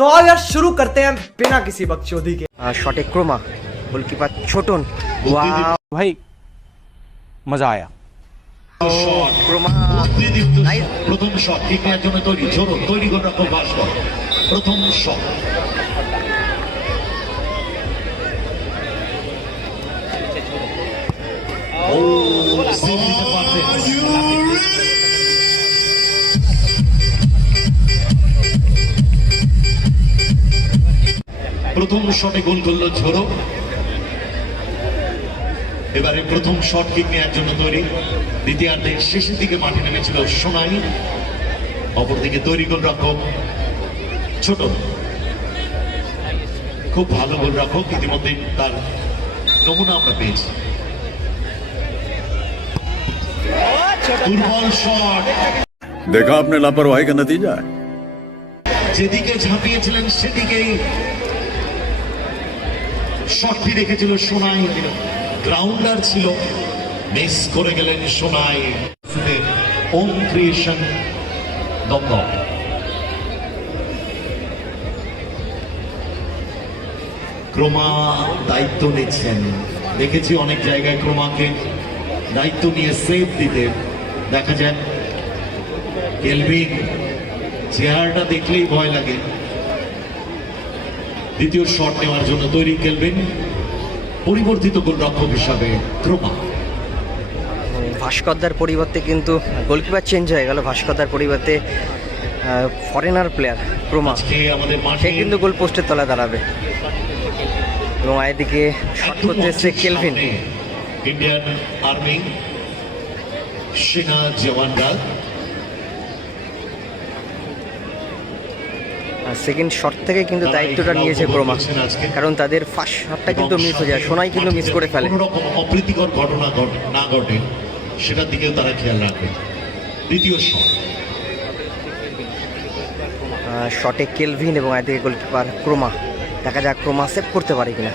तो आओ यार शुरू करते हैं बिना किसी बकचोदी के। শটে ক্রোমা, গোলকিপার ছোটন। ওয়াও भाई मजा आया। Croma nice. প্রথম শট ঠিক নেওয়ার জন্য তৈরি, ঝোড়ো তৈরি করে রাখো ভাস্কর। প্রথম শট সেভ দিতে পারতেন। প্রথম শটে গোল করলো ঝোড়ো। এবারে প্রথম শট কিক নেওয়ার জন্য তৈরি। দ্বিতীয়ার্ধের শেষের দিকে মাঠে নেমেছিল সোনাই, অপরদিকে তৈরি গোলরক্ষক ছোট। খুব ভালো গোলরক্ষক, ইতিমধ্যে তার নমুনা আমরা পেয়েছি। দুর্বল শট, देखा आपने लापरवाही का नतीजा है। যেদিকে ঝাঁপিয়েছিলেন সেদিকেই শটটি রেখেছিল সোনাই। গ্রাউন্ডার ছিল, মিস করে গেলেন সোনাই। ওম ক্রিয়েশন দমদম। ক্রোমা দায়িত্ব নিচ্ছেন, দেখেছি অনেক জায়গায় ক্রোমাকে দায়িত্ব নিয়ে সেভ দিতে। দেখা যাক কেলভিন, চেহারাটা দেখলেই ভয় লাগে। দ্বিতীয় শট নেওয়ার জন্য তৈরি কেলভিন, পরিবর্তিত গোলরক্ষক হিসাবে ক্রোমা। ভাস্করদার পরিবর্তে কিন্তু গোলকিপার চেঞ্জ হয়ে গেল। ভাস্করদার পরিবর্তে ফরেনার প্লেয়ার ক্রোমা, আজকে আমাদের সে মাঠে কিন্তু গোল পোস্টের তলায় দাঁড়াবে। এবং এদিকে শট করতে এসছে কেলভিন। ইন্ডিয়ান আর্মি সেনা জওয়ানরা সেকেন্ড শট থেকে কিন্তু দায়িত্বটা নিয়েছে ক্রোমা, কারণ তাদের ফার্স্ট শটটা কিন্তু মিস হয়ে যায়। সোনাই কিন্তু মিস করে ফেলে। কোনো রকম অপ্রীতিকর ঘটনা না ঘটে সেটার দিকেও তারা খেয়াল রাখবে। দ্বিতীয় শট, শটে কেলভিন এবং এদিকে গোলকিপার ক্রোমা। দেখা যাক ক্রোমা সেভ করতে পারে কিনা।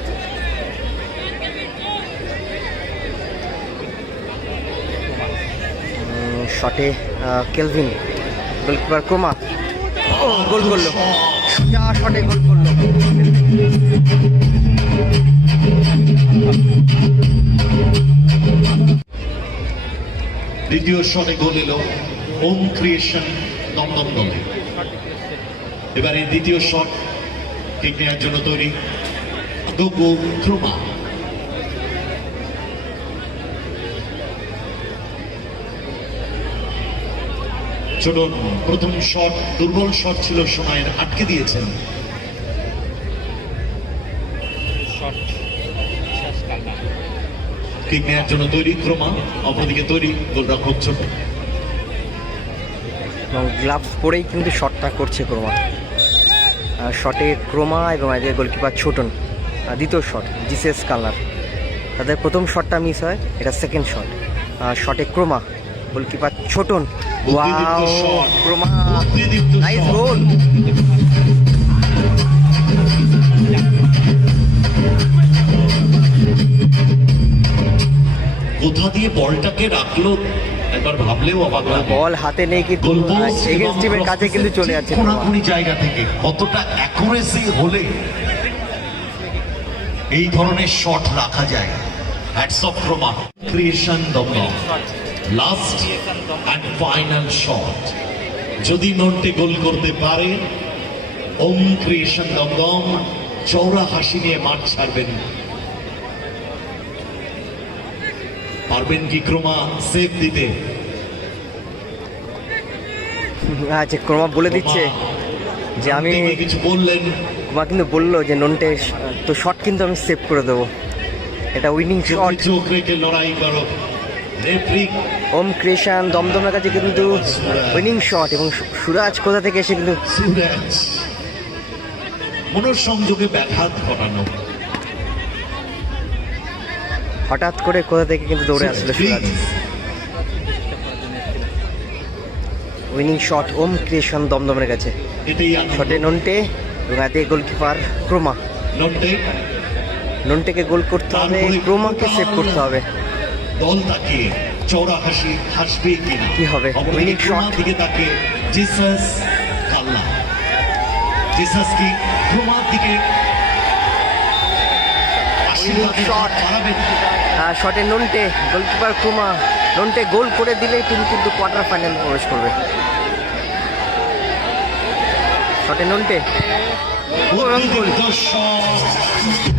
শটে কেলভিন, গোলকিপার ক্রোমা গোল করলো। সোজা শটে গোল করলো। দ্বিতীয় শটে গোল এলো ওম ক্রিয়েশন দমদম দলে। এবারে দ্বিতীয় শট কিক নেওয়ার জন্য তৈরি দোগো ক্রোমা। চলুন, প্রথম শট দুর্বল শট ছিল সোনাইয়ের, আটকে দিয়েছেন। কিক নেওয়ার জন্য তৈরি ক্রোমা, অপরদিকে তৈরি গোলরক্ষক ছোট। এবং গ্লাভস পরেই কিন্তু শটটা করছে ক্রোমা। শটে ক্রোমা এবং এদিকে গোলকিপার ছোটন। দ্বিতীয় শট জিসেস কালার, তাদের প্রথম শটটা মিস হয়, এটা সেকেন্ড শট। শটে ক্রোমা, গোলকিপার ছোটন। ওয়াও ক্রোমা, নাইস গোল। কোথা দিয়ে বলটাকে রাখলো একবার ভাবলেও অবাক লাগে। বল হাতে নেই কিন্তু এগেইনস্ট টিমের কাছে কিন্তু চলে যাচ্ছে। কোনাকুনি জায়গা থেকে কতটা অ্যাকুরেসি হলে এই ধরনের শট রাখা যায়। হ্যাটস অফ ক্রোমা। Creation Dumdum, last and final shot. যদি নন্টে গোল করতে পারে, ওম ক্রিয়েশন দমদম চওড়া হাসি নিয়ে মাঠ ছাড়বেন। পারবেন কি ক্রোমা সেভ দিতে? আচ্ছা, ক্রোমা বলে দিচ্ছে যে আমি কিছু বললেন। ক্রোমা কিন্তু বললো যে নন্টে তো শট কিন্তু আমি সেভ করে দেবো, এটা উইনিং শট। চোখ রেখে লড়াই করো রেফারি। ওম ক্রিয়েশন দমদমের কাছে কিন্তু উইনিং শট। এবং সুরাজ কোথা থেকে এসে কিন্তু সুরাজ মনোসংযোগে ব্যাঘাত ঘটানো, হঠাৎ করে কোথা থেকে কিন্তু দৌড়ে আসলো সুরাজ। উইনিং শট ওম ক্রিয়েশন দমদমের কাছে। এটাই শটে নন্টে এবং এদিকে গোলকিপার ক্রোমা। নন্টেকে গোল করতে হবে, ক্রোমাকে সেভ করতে হবে। দল তাকিয়ে চওড়া হাসি হাসবে কিনা, কি হবে? উইনিং শট দিকে তাকিয়ে জিসাস কাল্লা। জিসাস কি ক্রোমার দিকে আশীর্বাদের হাত বাড়াবেন। শটে নন্টে, গোলকিপার ক্রোমা। নন্টে গোল করে দিলেই তিনি কিন্তু কোয়ার্টার ফাইনালে প্রবেশ করবে। শটে নন্টে, উদ্বোধনী দর্শক